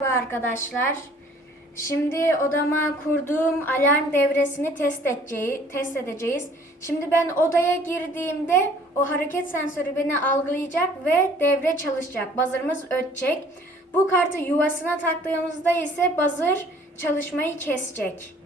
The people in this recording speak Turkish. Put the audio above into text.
Merhaba arkadaşlar. Şimdi odama kurduğum alarm devresini test edeceğiz. Test edeceğiz. Şimdi ben odaya girdiğimde o hareket sensörü beni algılayacak ve devre çalışacak. Buzzer'ımız ötecek. Bu kartı yuvasına taktığımızda ise buzzer çalışmayı kesecek.